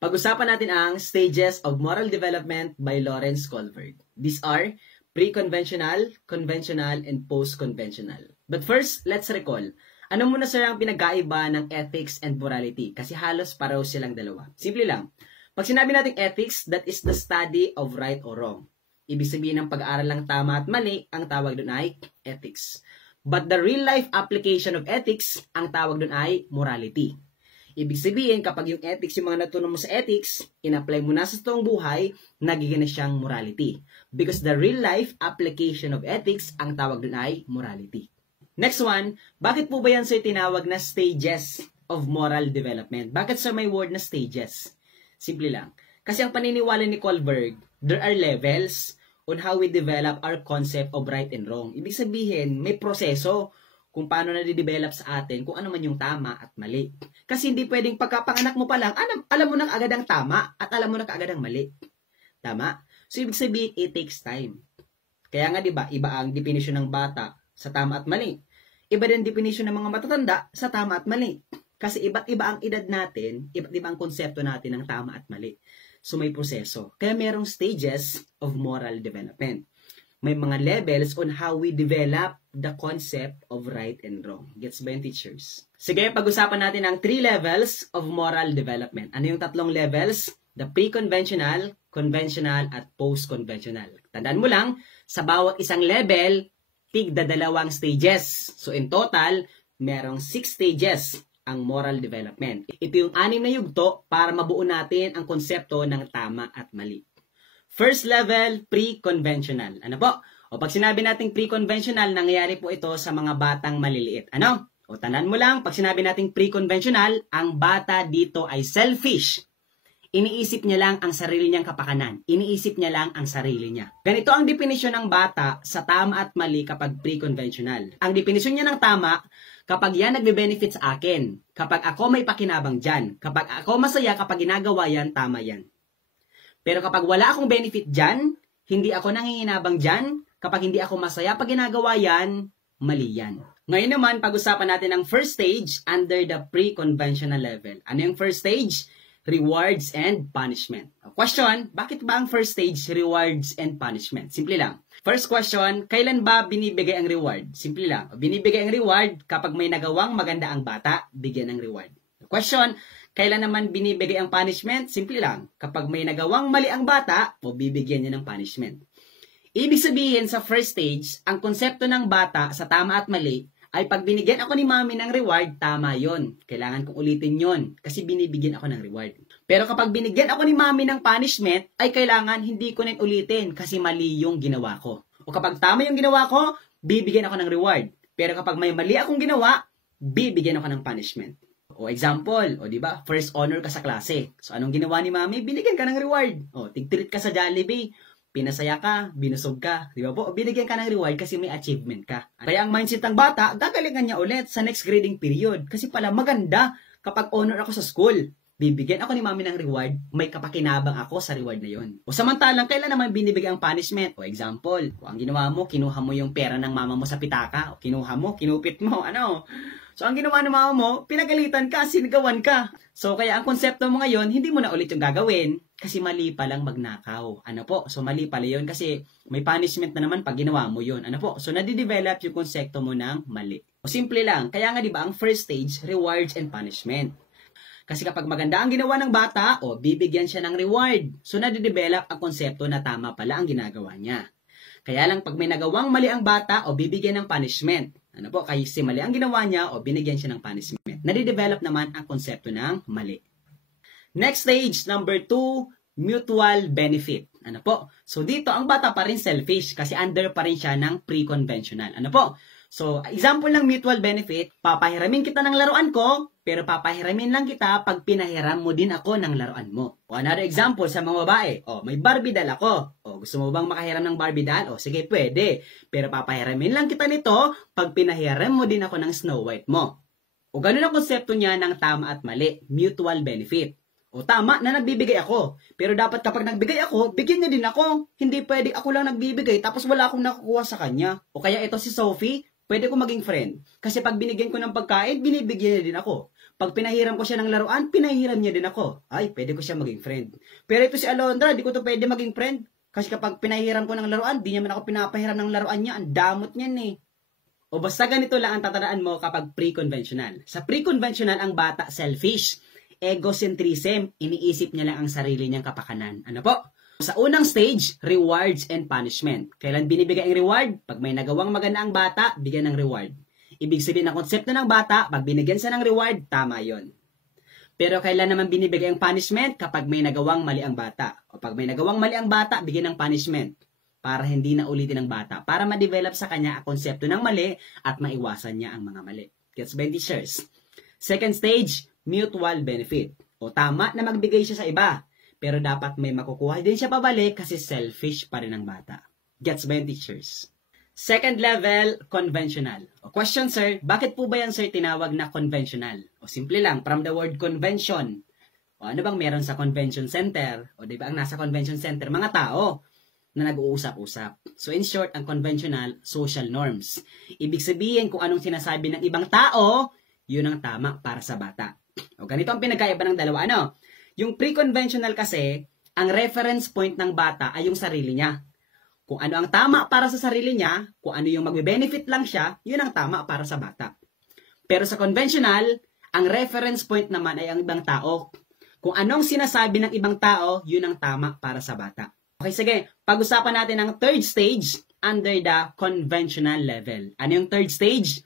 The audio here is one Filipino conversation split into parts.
Pag-usapan natin ang Stages of Moral Development by Lawrence Kohlberg. These are pre-conventional, conventional, and post-conventional. But first, let's recall. Ano muna sir ang pinagkaiba ng ethics and morality? Kasi halos pareho silang dalawa. Simple lang. Pag sinabi natin ethics, that is the study of right or wrong. Ibig sabihin ng pag-aaral ng tama at mali, ang tawag doon ay ethics. But the real-life application of ethics, ang tawag doon ay morality. Ibig sabihin, kapag yung ethics, yung mga natutunan mo sa ethics, in-apply mo na sa totoong buhay, nagiging na siyang morality. Because the real-life application of ethics, ang tawag doon ay morality. Next one, bakit po ba yan sir tinawag na stages of moral development? Bakit sir may word na stages? Simple lang. Kasi ang paniniwala ni Kohlberg, there are levels on how we develop our concept of right and wrong. Ibig sabihin, may proseso kung paano na-develop sa atin kung ano man yung tama at mali. Kasi hindi pwedeng pagkapanganak mo pa lang, alam mo nang agad ang tama at alam mo na kaagad ang mali. Tama? So, ibig sabihin, it takes time. Kaya nga, di ba, iba ang definition ng bata sa tama at mali. Iba din definition ng mga matatanda sa tama at mali. Kasi iba't iba ang edad natin, iba't iba ang konsepto natin ng tama at mali. So, may proseso. Kaya merong stages of moral development. May mga levels on how we develop the concept of right and wrong. Gets ba yung teachers? Sige, pag-usapan natin ang 3 levels of moral development. Ano yung 3 levels? The pre-conventional, conventional, at post-conventional. Tandaan mo lang, sa bawat isang level, tigda 2 stages. So in total, merong 6 stages ang moral development. Ito yung 6 na yugto para mabuo natin ang konsepto ng tama at mali. First level, pre-conventional. Ano po? O pag sinabi nating pre-conventional, nangyayari po ito sa mga batang maliliit. Ano? O tandaan mo lang, pag sinabi nating pre-conventional, ang bata dito ay selfish. Iniisip niya lang ang sarili niyang kapakanan. Iniisip niya lang ang sarili niya. Ganito ang definisyon ng bata sa tama at mali kapag pre-conventional. Ang definisyon niya ng tama, kapag yan nagbe-benefit sa akin. Kapag ako may pakinabang dyan. Kapag ako masaya kapag ginagawa yan, tama yan. Pero kapag wala akong benefit dyan, hindi ako nanginginabang dyan, kapag hindi ako masaya pag ginagawa yan, mali yan. Ngayon naman, pag-usapan natin ang first stage under the pre-conventional level. Ano yung first stage? Rewards and punishment. Question, bakit ba ang first stage rewards and punishment? Simple lang. First question, kailan ba binibigay ang reward? Simple lang. Binibigay ang reward kapag may nagawang maganda ang bata, bigyan ng reward. Question, kailan naman binibigay ang punishment? Simple lang. Kapag may nagawang mali ang bata, o bibigyan niya ng punishment. Ibig sabihin sa first stage, ang konsepto ng bata sa tama at mali ay pag binigyan ako ni mami ng reward, tama yon. Kailangan kong ulitin yon kasi binibigyan ako ng reward. Pero kapag binigyan ako ni mami ng punishment, ay kailangan hindi ko na ulitin kasi mali yung ginawa ko. O kapag tama yung ginawa ko, bibigyan ako ng reward. Pero kapag may mali akong ginawa, bibigyan ako ng punishment. O example, o di ba? First honor ka sa klase. So anong ginawa ni mami? Binigyan ka ng reward. O tig-treat ka sa Jollibee. Pinasaya ka, binusog ka. Di ba po? Binigyan ka ng reward kasi may achievement ka. Kaya ang mindset ng bata, gagalingan niya ulit sa next grading period. Kasi pala maganda kapag honor ako sa school. Bibigyan ako ni mami ng reward, may kapakinabang ako sa reward na yon. O samantalang, kailan naman binibigyan ang punishment? O example, kung ang ginawa mo, kinuha mo yung pera ng mama mo sa pitaka. O kinuha mo, kinupit mo, ano? So, ang ginawa ng mama mo, pinagalitan ka, sinigawan ka. So, kaya ang konsepto mo ngayon, hindi mo na ulit yung gagawin kasi mali pa lang magnakaw. Ano po? So, mali pala yun kasi may punishment na naman pag ginawa mo yun. Ano po? So, nadidevelop yung konsepto mo ng mali. O simple lang. Kaya nga, di ba, ang first stage, rewards and punishment. Kasi kapag maganda ang ginawa ng bata, o bibigyan siya ng reward. So, nadidevelop ang konsepto na tama pala ang ginagawa niya. Kaya lang, pag may nagawang mali ang bata, o bibigyan ng punishment. Ano po? Kasi mali ang ginawa niya, o binigyan siya ng punishment. Nadidevelop naman ang konsepto ng mali. Next stage, number 2, mutual benefit. Ano po? So, dito, ang bata pa rin selfish kasi under pa rin siya ng pre-conventional. Ano po? So, example ng mutual benefit, papahiramin kita ng laruan ko, pero papahiramin lang kita pag pinahiram mo din ako ng laruan mo. O another example sa mga babae, may Barbie doll ako. Gusto mo bang makahiram ng Barbie doll? Sige, pwede. Pero papahiramin lang kita nito pag pinahiram mo din ako ng Snow White mo. O ganun ang konsepto niya ng tama at mali, mutual benefit. O tama na nagbibigay ako. Pero dapat kapag nagbigay ako, bigyan niya din ako. Hindi pwede ako lang nagbibigay tapos wala akong nakukuha sa kanya. O kaya ito si Sophie, pwede ko maging friend. Kasi pag binigyan ko ng pagkain, binibigyan niya din ako. Pag pinahiram ko siya ng laruan, pinahiram niya din ako. Ay, pwede ko siya maging friend. Pero ito si Alondra, di ko to pwede maging friend. Kasi kapag pinahiram ko ng laruan, di niya man ako pinapahiram ng laruan niya. Ang damot niyan eh. O basta ganito lang ang tatandaan mo kapag pre-conventional. Sa pre-conventional, ang bata selfish. Egocentrism, iniisip niya lang ang sarili niyang kapakanan. Ano po? Sa unang stage, rewards and punishment. Kailan binibigay ang reward? Pag may nagawang maganda ang bata, bigyan ng reward. Ibig sabihin ng konsepto ng bata, pag binigyan siya ng reward, tama yon. Pero kailan naman binibigay ang punishment? Kapag may nagawang mali ang bata. O pag may nagawang mali ang bata, bigyan ng punishment. Para hindi na ulitin ng bata. Para ma-develop sa kanya ang konsepto ng mali at maiwasan niya ang mga mali. Gets ba, teachers? Second stage, mutual benefit. O tama na magbigay siya sa iba. Pero dapat may makukuha din siya pabalik kasi selfish pa rin ang bata. Gets ba, teachers? Second level, conventional. O question, sir, bakit po ba yan, sir, tinawag na conventional? O simple lang, from the word convention. O ano bang meron sa convention center? O diba ang nasa convention center? Mga tao na nag-uusap-usap. So in short, ang conventional, social norms. Ibig sabihin kung anong sinasabi ng ibang tao, yun ang tama para sa bata. O ganito ang pinagkaiba ng dalawa. Ano? Yung pre-conventional kasi, ang reference point ng bata ay yung sarili niya. Kung ano ang tama para sa sarili niya, kung ano yung magbe-benefit lang siya, yun ang tama para sa bata. Pero sa conventional, ang reference point naman ay ang ibang tao. Kung anong sinasabi ng ibang tao, yun ang tama para sa bata. Okay, sige. Pag-usapan natin ang third stage under the conventional level. Ano yung third stage?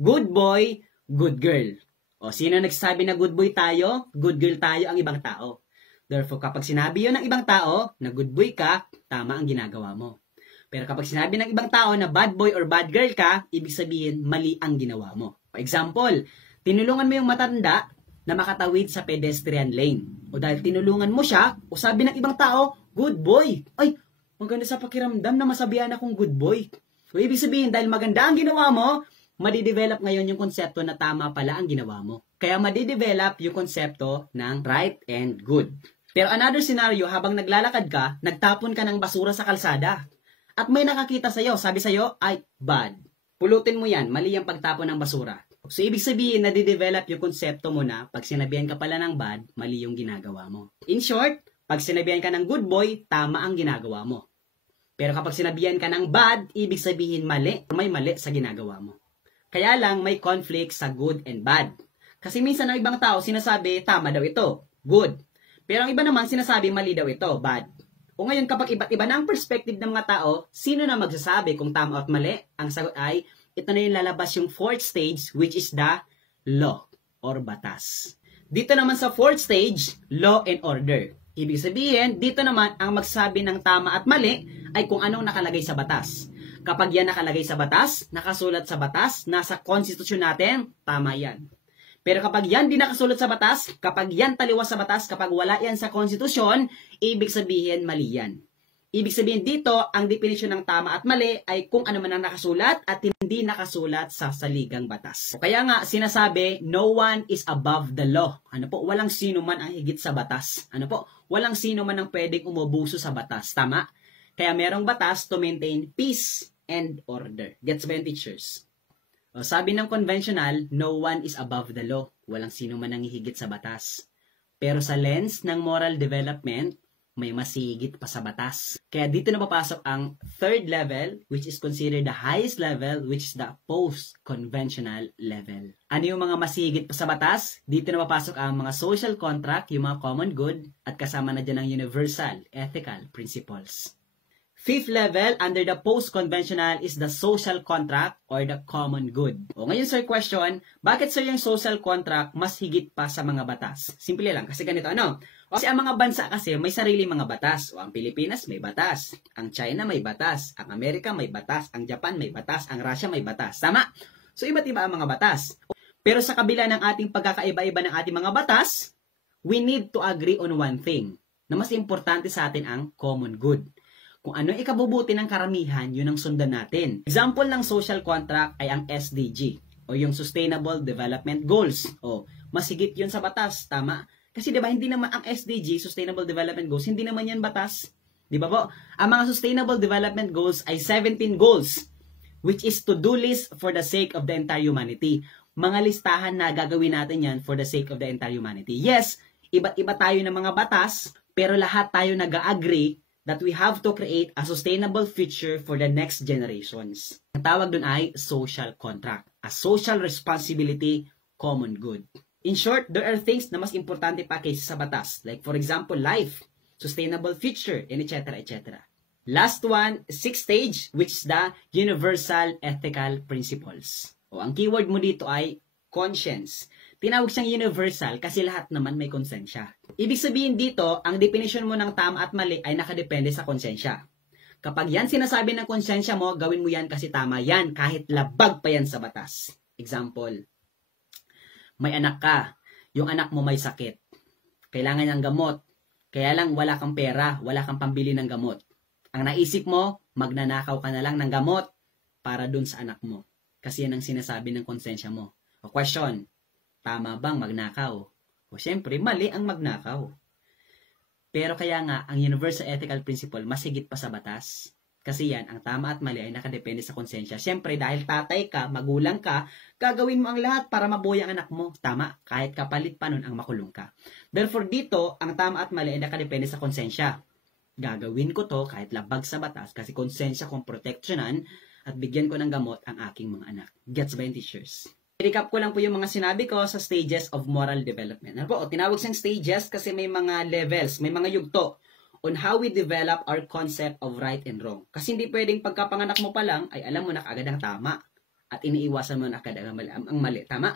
Good boy, good girl. O sino nagsasabi na good boy tayo? Good girl tayo ang ibang tao. Therefore, kapag sinabi yun ng ibang tao na good boy ka, tama ang ginagawa mo. Pero kapag sinabi ng ibang tao na bad boy or bad girl ka, ibig sabihin, mali ang ginawa mo. For example, tinulungan mo yung matanda na makatawid sa pedestrian lane. O dahil tinulungan mo siya, o sabi ng ibang tao, good boy. Ay, maganda sa pakiramdam na masabihan akong good boy. So, ibig sabihin, dahil maganda ang ginawa mo, madidevelop ngayon yung konsepto na tama pala ang ginawa mo. Kaya madidevelop yung konsepto ng right and good. Pero another scenario, habang naglalakad ka, nagtapon ka ng basura sa kalsada. At may nakakita sa'yo, sabi sa'yo, ay, bad. Pulutin mo yan, mali ang pagtapon ng basura. So, ibig sabihin, nadidevelop yung konsepto mo na pag sinabihan ka pala ng bad, mali yung ginagawa mo. In short, pag sinabihan ka ng good boy, tama ang ginagawa mo. Pero kapag sinabihan ka ng bad, ibig sabihin mali, may mali sa ginagawa mo. Kaya lang, may conflict sa good and bad. Kasi minsan ang ibang tao sinasabi, tama daw ito, good. Pero ang iba naman sinasabi, mali daw ito, bad. O ngayon, kapag iba't iba na ang perspective ng mga tao, sino na magsasabi kung tama at mali? Ang sagot ay, ito na yung lalabas yung fourth stage, which is the law or batas. Dito naman sa fourth stage, law and order. Ibig sabihin, dito naman ang magsabi ng tama at mali ay kung anong nakalagay sa batas. Kapag yan nakalagay sa batas, nakasulat sa batas, nasa konstitusyon natin, tama yan. Pero kapag yan di nakasulat sa batas, kapag yan taliwas sa batas, kapag wala yan sa konstitusyon, ibig sabihin mali yan. Ibig sabihin dito, ang definisyon ng tama at mali ay kung ano man ang nakasulat at hindi nakasulat sa saligang batas. Kaya nga sinasabi, no one is above the law. Ano po? Walang sino man ang higit sa batas. Ano po? Walang sino man ang pwedeng umubuso sa batas. Tama? Kaya merong batas to maintain peace and order. Gets ba yung teachers? O, sabi ng conventional, no one is above the law. Walang sino man ang higit sa batas. Pero sa lens ng moral development, may mas higit pa sa batas. Kaya dito na papasok ang third level, which is considered the highest level, which is the post-conventional level. Ano yung mga mas higit pa sa batas? Dito na papasok ang mga social contract, yung mga common good, at kasama na dyan ang universal ethical principles. Fifth level, under the post-conventional, is the social contract or the common good. O ngayon, sir, question, bakit, sir, yung social contract mas higit pa sa mga batas? Simple lang, kasi ganito, ano? Kasi ang mga bansa kasi may sarili mga batas. O ang Pilipinas may batas, ang China may batas, ang Amerika may batas, ang Japan may batas, ang Russia may batas. Tama? So, iba't iba ang mga batas. Pero sa kabila ng ating pagkakaiba-iba ng ating mga batas, we need to agree on one thing, na mas importante sa atin ang common good. Kung ano ikabubuti ng karamihan, yun ang sundan natin. Example ng social contract ay ang SDG o yung Sustainable Development Goals. O, mas higit yun sa batas, tama? Kasi 'di ba hindi naman ang SDG, Sustainable Development Goals, hindi naman yan batas. 'Di ba po? Ang mga Sustainable Development Goals ay 17 goals which is to-do list for the sake of the entire humanity. mga listahan na gagawin natin yan for the sake of the entire humanity. Yes, iba't iba tayo ng mga batas, pero lahat tayo nag-agree that we have to create a sustainable future for the next generations. Ang tawag dun ay social contract, a social responsibility, common good. In short, there are things na mas importante pa kaysa sa batas, like for example, life, sustainable future, and etc. etc. Last one, sixth stage, which is the universal ethical principles. O, ang keyword mo dito ay conscience. Tinawag siyang universal kasi lahat naman may konsensya. Ibig sabihin dito, ang definition mo ng tama at mali ay nakadepende sa konsensya. Kapag yan sinasabi ng konsensya mo, gawin mo yan kasi tama yan kahit labag pa yan sa batas. Example, may anak ka, yung anak mo may sakit. Kailangan ng gamot. Kaya lang wala kang pera, wala kang pambili ng gamot. Ang naisip mo, magnanakaw ka na lang ng gamot para dun sa anak mo. Kasi yan ang sinasabi ng konsensya mo. O question, tama bang magnakaw? O syempre, mali ang magnakaw. Pero kaya nga, ang universal ethical principle mas higit pa sa batas. Kasi yan, ang tama at mali ay nakadepende sa konsensya. Syempre, dahil tatay ka, magulang ka, gagawin mo ang lahat para mabuhay ang anak mo. Tama, kahit kapalit pa nun ang makulong ka. Therefore, dito, ang tama at mali ay nakadepende sa konsensya. Gagawin ko to kahit labag sa batas kasi konsensya kong proteksyonan at bigyan ko ng gamot ang aking mga anak. Gets ba yung teachers? I-recap ko lang po yung mga sinabi ko sa stages of moral development. Ano po? Tinawag siyang stages kasi may mga levels, may mga yugto on how we develop our concept of right and wrong. Kasi hindi pwedeng pagkapanganak mo pa lang, ay alam mo na kaagad ang tama at iniiwasan mo na kaagad ang mali. Tama?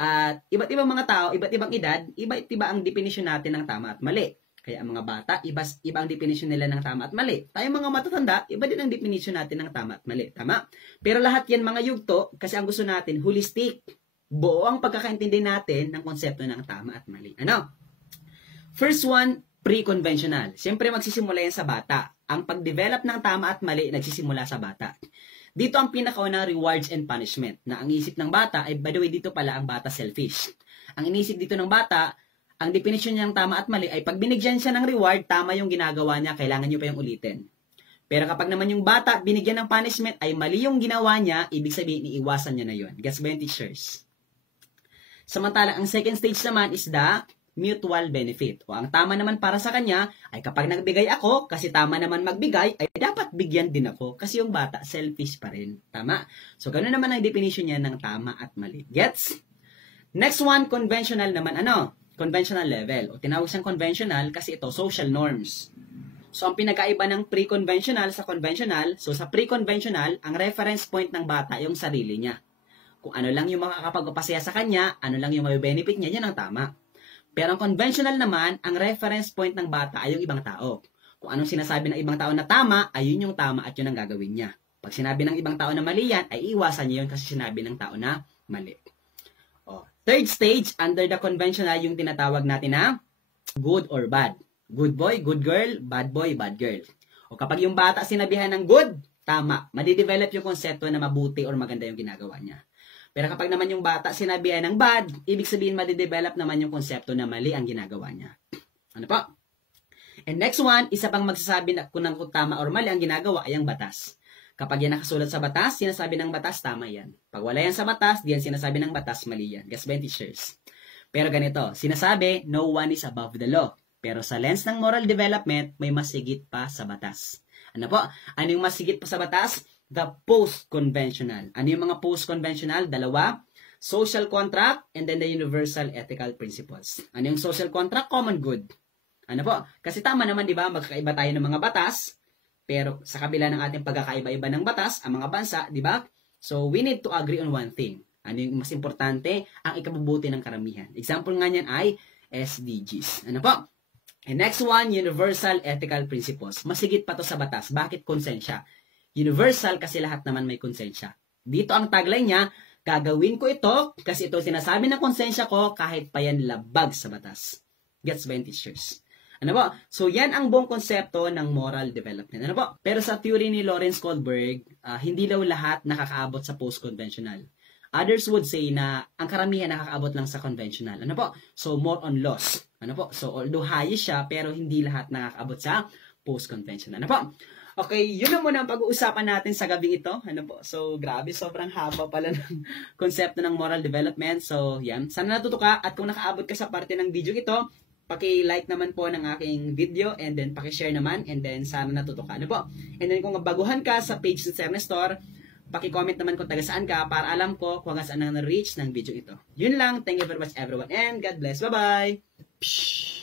At iba't ibang mga tao, iba't ibang edad, iba't iba ang definition natin ng tama at mali. Kaya ang mga bata, iba ang definition nila ng tama at mali. Tayong mga matatanda, iba din ang definition natin ng tama at mali. Tama? Pero lahat yan mga yugto, kasi ang gusto natin, holistic. Buo ang pagkakaintindi natin ng konsepto ng tama at mali. Ano? First one, pre-conventional. Siyempre magsisimula yan sa bata. Ang pag-develop ng tama at mali, nagsisimula sa bata. Dito ang pinakaunang rewards and punishment, na ang isip ng bata, ay by the way, dito pala ang bata selfish. Ang inisip dito ng bata, ang definition niya ng tama at mali ay pag binigyan siya ng reward, tama yung ginagawa niya, kailangan niyo pa yung ulitin. Pero kapag naman yung bata, binigyan ng punishment, ay mali yung ginawa niya, ibig sabihin, iiwasan niya na yun. Gets ba yung teachers? Samantalang, ang second stage naman is the mutual benefit. O ang tama naman para sa kanya, ay kapag nagbigay ako, kasi tama naman magbigay, ay dapat bigyan din ako. Kasi yung bata, selfish pa rin. Tama? So, ganoon naman ang definition niya ng tama at mali. Gets? Next one, conventional naman. Ano? Conventional level. O tinawag siyang conventional kasi ito, social norms. So, ang pinagkaiba ng pre-conventional sa conventional, so sa pre-conventional, ang reference point ng bata yung sarili niya. Kung ano lang yung makakapagpapasaya sa kanya, ano lang yung may-benefit niya, yan ang tama. Pero ang conventional naman, ang reference point ng bata ay yung ibang tao. Kung anong sinasabi ng ibang tao na tama, ay yun yung tama at yun ang gagawin niya. Pag sinabi ng ibang tao na mali yan, ay iwasan niya yun kasi sinabi ng tao na mali. Third stage, under the conventional, yung tinatawag natin na good or bad. Good boy, good girl, bad boy, bad girl. O kapag yung bata sinabihan ng good, tama. Madidevelop yung konsepto na mabuti or maganda yung ginagawa niya. Pero kapag naman yung bata sinabihan ng bad, ibig sabihin madidevelop naman yung konsepto na mali ang ginagawa niya. Ano pa? And next one, isa pang magsasabi na kung tama or mali ang ginagawa ay ang batas. Kapag yan nakasulat sa batas, sinasabi ng batas, tama yan. Pag wala yan sa batas, diyan sinasabi ng batas, mali yan. Guess ba yung teachers? Pero ganito, sinasabi, no one is above the law. Pero sa lens ng moral development, may mas higit pa sa batas. Ano po? Ano yung mas higit pa sa batas? The post-conventional. Ano yung mga post-conventional? Dalawa, social contract, and then the universal ethical principles. Ano yung social contract? Common good. Ano po? Kasi tama naman, di ba? Magkakaiba tayo ng mga batas. Pero sa kabila ng ating pagkakaiba-iba ng batas, ang mga bansa, di ba? So, we need to agree on one thing. Ano yung mas importante? Ang ikabubuti ng karamihan. Example nga niyan ay SDGs. Ano po? And next one, universal ethical principles. Masigit pa to sa batas. Bakit konsensya? Universal kasi lahat naman may konsensya. Dito ang tagline niya, gagawin ko ito kasi ito sinasabi ng konsensya ko kahit pa yan labag sa batas. Gets ba yung teachers? Ano po? So, yan ang buong konsepto ng moral development. Ano po? Pero sa theory ni Lawrence Kohlberg, hindi daw lahat nakakaabot sa post-conventional. Others would say na ang karamihan nakakaabot lang sa conventional. Ano po? So, more on laws. Ano po? So, although highest siya, pero hindi lahat nakakaabot sa post-conventional. Ano po? Okay, yun na muna ang pag-uusapan natin sa gabing ito. Ano po? So, grabe, sobrang haba pala ng konsepto ng moral development. So, yan. Sana natuto ka at kung nakaabot ka sa parte ng video ito, paki-like naman po ng aking video and then paki-share naman and then sana natuto ka. Ano po? And then kung baguhan ka sa page ng Sir Nestor, paki-comment naman kung taga saan ka para alam ko kung hanggang saan na reach ng video ito. Yun lang. Thank you very much everyone and God bless. Bye-bye!